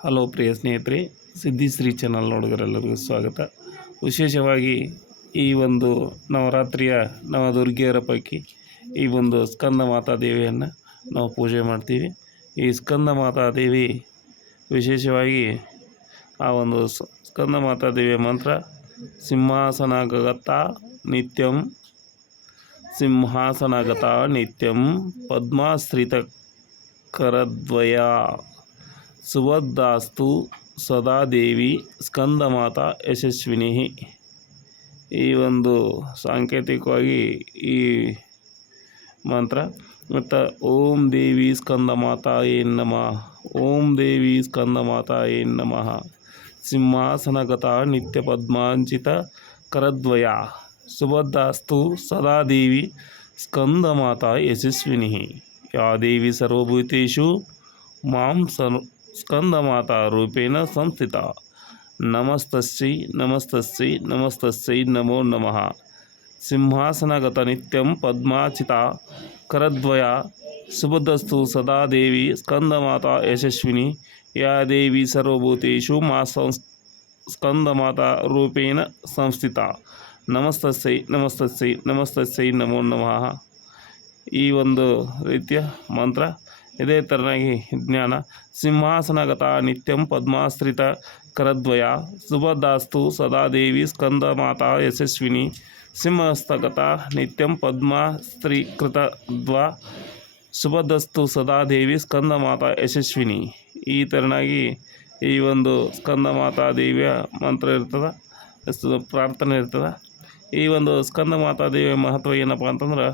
Hello ಪ್ರಿಯ ಸ್ನೇಹಿತರೆ ಸಿದ್ಧಿಶ್ರೀ channel ನೋಡುಗರೆಲ್ಲರಿಗೂ ಸ್ವಾಗತ. ವಿಶೇಷವಾಗಿ ಈ ಒಂದು ನವರಾತ್ರಿಯ ನವದುರ್ಗಿಯರ ಪೈಕಿ ಈ ಒಂದು ಸ್ಕಂದ ಮಾತಾ ದೇವಿಯನ್ನು ನಾವು ಪೂಜೆ ಮಾಡ್ತೀವಿ. ಈ ಸ್ಕಂದ ಮಾತಾ ದೇವಿ ವಿಶೇಷವಾಗಿ ಆ ಒಂದು ಸ್ಕಂದ ಮಾತಾ ದೇವಿಯ ಮಂತ್ರ ಸಿಂಹಾಸನಗತ ನಿತ್ಯಂ ಸಿಂಹಾಸನಗತ ನಿತ್ಯಂ ಪದ್ಮಾಶ್ರಿತ ಕರದ್ವಯ ಸುವದ್ದಾಸ್ತು ಸದಾದೇವಿ ಸ್ಕಂದಮಾತಾ ಯಶಸ್ವಿನಿ. ಈ ಒಂದು ಸಾಂಕೇತಿಕವಾಗಿ ಈ ಮಂತ್ರ. ಮತ್ತು ಓಂ ದೇವಿ ಸ್ಕಂದಮಾತಾ ಮಾತಾಯೇ ನಮಃ. ಓಂ ದೇವಿ ಸ್ಕಂದಮಾತಾ ಮಾತಾಯೇ ನಮಃ. ಸಿಂಹಾಸನಗತ ನಿತ್ಯ ಪದ್ಮಾಂಚಿತ ಕರದ್ವಯ. ಸುಭದ್ರಾಸ್ತು ಸದಾ ದೇವಿ ಸ್ಕಂದಮಾತಾ ಯಶಸ್ವಿನಿ. ಯಾ ದೇವಿ ಸರ್ವಭೂತೇಶು ಮಾಂ ಸರ್ ಸ್ಕಂದಮಾತಾ ರೂಪೇಣ ಸಂಸ್ಥಿತ ನಮಸ್ತಸ್ಯೈ ನಮಸ್ತಸ್ಯೈ ನಮಸ್ತಸ್ಯೈ ನಮೋ ನಮಃ ಸಿಂಹಾಸನಗತ ನಿತ್ಯಂ ಪದ್ಮಾಚಿತ ಕರದ್ವಯ ಸುಬದ್ಧಸ್ತು ಸದಾ ದೇವಿ ಸ್ಕಂದಮಾತಾ ಯಶಸ್ವಿನಿ ಯಾ ದೇವಿ ಸರ್ವಭೂತೇಷು ಮಾ ಸಂಸ್ ಸ್ಕಂದಮಾತಾ ರೂಪೇಣ ಸಂಸ್ಥಿತ ನಮಸ್ತಸ್ಯೈ ನಮಸ್ತಸ್ಯೈ ನಮಸ್ತಸ್ಯೈ ನಮೋ ನಮಃ ಈ ಒಂದು ರೀತಿಯ ಮಂತ್ರ ಇದೇ ಥರನಾಗಿ ಜ್ಞಾನ. ಸಿಂಹಾಸನಗತ ನಿತ್ಯಂ ಪದ್ಮಾಶ್ರಿತ ಕರದ್ವಯ. ಸುಭದಾಸ್ತು ಸದಾದೇವಿ ಸ್ಕಂದ ಮಾತಾ ಯಶಸ್ವಿನಿ. ಸಿಂಹಸ್ತಗತ ನಿತ್ಯಂ ಪದ್ಮಾಸ್ತ್ರೀಕೃತ ದ್ವ ಸುಭದಸ್ತು ಸದಾದೇವಿ ಸ್ಕಂದ ಮಾತಾ ಯಶಸ್ವಿನಿ. ಈ ಥರನಾಗಿ ಈ ಒಂದು ಸ್ಕಂದ ಮಾತಾ ದೇವಿಯ ಮಂತ್ರ ಇರ್ತದೆ ಪ್ರಾರ್ಥನೆ ಇರ್ತದೆ. ಈ ಒಂದು ಸ್ಕಂದ ಮಾತಾ ದೇವಿಯ ಮಹತ್ವ ಏನಪ್ಪ ಅಂತಂದ್ರೆ,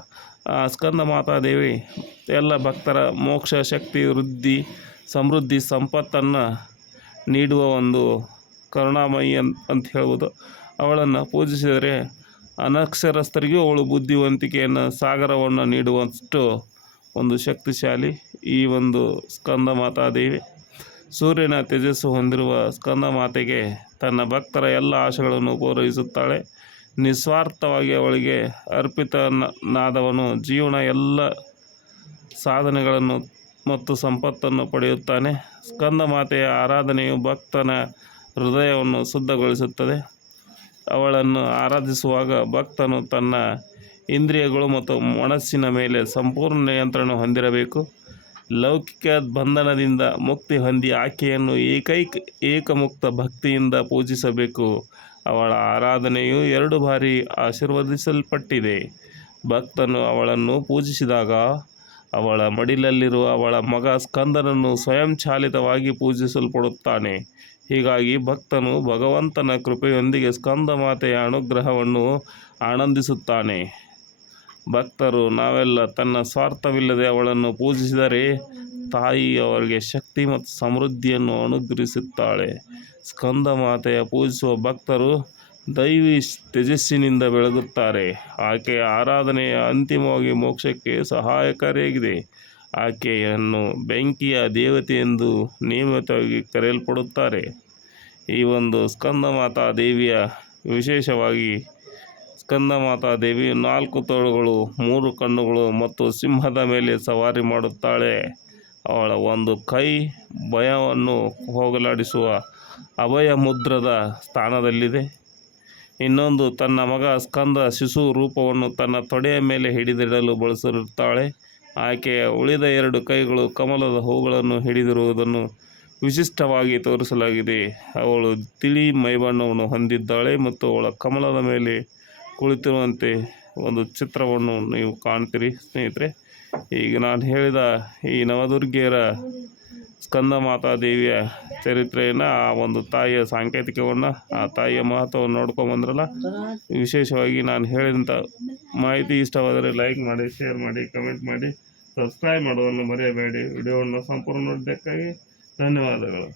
ಆ ಸ್ಕಂದ ಮಾತಾದೇವಿ ಎಲ್ಲ ಭಕ್ತರ ಮೋಕ್ಷ, ಶಕ್ತಿ, ವೃದ್ಧಿ, ಸಮೃದ್ಧಿ, ಸಂಪತ್ತನ್ನು ನೀಡುವ ಒಂದು ಕರುಣಾಮಯಿ ಅಂತ ಅಂತ ಹೇಳ್ಬೋದು. ಅವಳನ್ನು ಪೂಜಿಸಿದರೆ ಅನಕ್ಷರಸ್ಥರಿಗೂ ಅವಳು ಬುದ್ಧಿವಂತಿಕೆಯನ್ನು, ಸಾಗರವನ್ನು ನೀಡುವಷ್ಟು ಒಂದು ಶಕ್ತಿಶಾಲಿ ಈ ಒಂದು ಸ್ಕಂದ ಮಾತಾದೇವಿ ಸೂರ್ಯನ ತೇಜಸ್ಸು ಹೊಂದಿರುವ ಸ್ಕಂದ ಮಾತೆಗೆ ತನ್ನ ಭಕ್ತರ ಎಲ್ಲ ಆಶೆಗಳನ್ನು ಪೂರೈಸುತ್ತಾಳೆ. ನಿಸ್ವಾರ್ಥವಾಗಿ ಅವಳಿಗೆ ಅರ್ಪಿತನಾದವನು ನಾದವನು ಜೀವನ ಎಲ್ಲ ಸಾಧನೆಗಳನ್ನು ಮತ್ತು ಸಂಪತ್ತನ್ನು ಪಡೆಯುತ್ತಾನೆ. ಸ್ಕಂದ ಮಾತೆಯ ಆರಾಧನೆಯು ಭಕ್ತನ ಹೃದಯವನ್ನು ಶುದ್ಧಗೊಳಿಸುತ್ತದೆ. ಅವಳನ್ನು ಆರಾಧಿಸುವಾಗ ಭಕ್ತನು ತನ್ನ ಇಂದ್ರಿಯಗಳು ಮತ್ತು ಮನಸ್ಸಿನ ಮೇಲೆ ಸಂಪೂರ್ಣ ನಿಯಂತ್ರಣ ಹೊಂದಿರಬೇಕು. ಲೌಕಿಕ ಬಂಧನದಿಂದ ಮುಕ್ತಿ ಹೊಂದಿ ಆಕೆಯನ್ನು ಏಕೈಕ ಏಕಮುಕ್ತ ಭಕ್ತಿಯಿಂದ ಪೂಜಿಸಬೇಕು. ಅವಳ ಆರಾಧನೆಯು ಎರಡು ಬಾರಿ ಆಶೀರ್ವದಿಸಲ್ಪಟ್ಟಿದೆ. ಭಕ್ತನು ಅವಳನ್ನು ಪೂಜಿಸಿದಾಗ ಅವಳ ಮಡಿಲಲ್ಲಿರುವ ಅವಳ ಮಗ ಸ್ಕಂದನನ್ನು ಸ್ವಯಂಚಾಲಿತವಾಗಿ ಪೂಜಿಸಲ್ಪಡುತ್ತಾನೆ. ಹೀಗಾಗಿ ಭಕ್ತನು ಭಗವಂತನ ಕೃಪೆಯೊಂದಿಗೆ ಸ್ಕಂದ ಮಾತೆಯ ಅನುಗ್ರಹವನ್ನು ಆನಂದಿಸುತ್ತಾನೆ. ಭಕ್ತರು ನಾವೆಲ್ಲ ತನ್ನ ಸ್ವಾರ್ಥವಿಲ್ಲದೆ ಅವಳನ್ನು ಪೂಜಿಸಿದರೆ ತಾಯಿ ಅವರಿಗೆ ಶಕ್ತಿ ಮತ್ತು ಸಮೃದ್ಧಿಯನ್ನು ಅನುಗ್ರಹಿಸುತ್ತಾಳೆ. ಸ್ಕಂದ ಮಾತೆಯ ಪೂಜಿಸುವ ಭಕ್ತರು ದೈವಿ ತೇಜಸ್ಸಿನಿಂದ ಬೆಳಗುತ್ತಾರೆ. ಆಕೆಯ ಆರಾಧನೆಯ ಅಂತಿಮವಾಗಿ ಮೋಕ್ಷಕ್ಕೆ ಸಹಾಯಕಾರಿಯಾಗಿದೆ ಆಕೆಯನ್ನು ಬೆಂಕಿಯ ದೇವತೆ ಎಂದು ನಿಯಮಿತವಾಗಿ ಕರೆಯಲ್ಪಡುತ್ತಾರೆ. ಈ ಒಂದು ಸ್ಕಂದ ಮಾತಾ ದೇವಿಯ ವಿಶೇಷವಾಗಿ ಸ್ಕಂದ ಮಾತಾ ದೇವಿ ನಾಲ್ಕು ತೋಳುಗಳು, ಮೂರು ಕಣ್ಣುಗಳು ಮತ್ತು ಸಿಂಹದ ಮೇಲೆ ಸವಾರಿ ಮಾಡುತ್ತಾಳೆ. ಅವಳ ಒಂದು ಕೈ ಭಯವನ್ನು ಹೋಗಲಾಡಿಸುವ ಅಭಯ ಮುದ್ರದ ಸ್ಥಾನದಲ್ಲಿದೆ. ಇನ್ನೊಂದು, ತನ್ನ ಮಗ ಸ್ಕಂದ ಶಿಶು ರೂಪವನ್ನು ತನ್ನ ತೊಡೆಯ ಮೇಲೆ ಹಿಡಿದಿಡಲು ಬಳಸಿರುತ್ತಾಳೆ. ಆಕೆಯ ಉಳಿದ ಎರಡು ಕೈಗಳು ಕಮಲದ ಹೂಗಳನ್ನು ಹಿಡಿದಿರುವುದನ್ನು ವಿಶಿಷ್ಟವಾಗಿ ತೋರಿಸಲಾಗಿದೆ. ಅವಳು ತಿಳಿ ಮೈಬಣ್ಣವನ್ನು ಹೊಂದಿದ್ದಾಳೆ ಮತ್ತು ಅವಳ ಕಮಲದ ಮೇಲೆ ಕುಳಿತಿರುವಂತೆ ಒಂದು ಚಿತ್ರವನ್ನು ನೀವು ಕಾಣ್ತೀರಿ, ಸ್ನೇಹಿತರೆ. ಈಗ ನಾನು ಹೇಳಿದ ಈ ನವದುರ್ಗಿಯರ ಸ್ಕಂದ ಮಾತಾ ದೇವಿಯ ಚರಿತ್ರೆಯನ್ನು, ಆ ಒಂದು ತಾಯಿಯ ಸಾಂಕೇತಿಕವನ್ನು, ಆ ತಾಯಿಯ ಮಹತ್ವವನ್ನು ನೋಡ್ಕೊಂಬಂದ್ರಲ್ಲ ವಿಶೇಷವಾಗಿ ನಾನು ಹೇಳಿದಂಥ ಮಾಹಿತಿ ಇಷ್ಟವಾದರೆ ಲೈಕ್ ಮಾಡಿ ಶೇರ್ ಮಾಡಿ ಕಮೆಂಟ್ ಮಾಡಿ ಸಬ್ಸ್ಕ್ರೈಬ್ ಮಾಡೋದನ್ನು ಮರೆಯಬೇಡಿ. ವಿಡಿಯೋವನ್ನು ಸಂಪೂರ್ಣ ನೋಡಿದ್ದಕ್ಕಾಗಿ ಧನ್ಯವಾದಗಳು.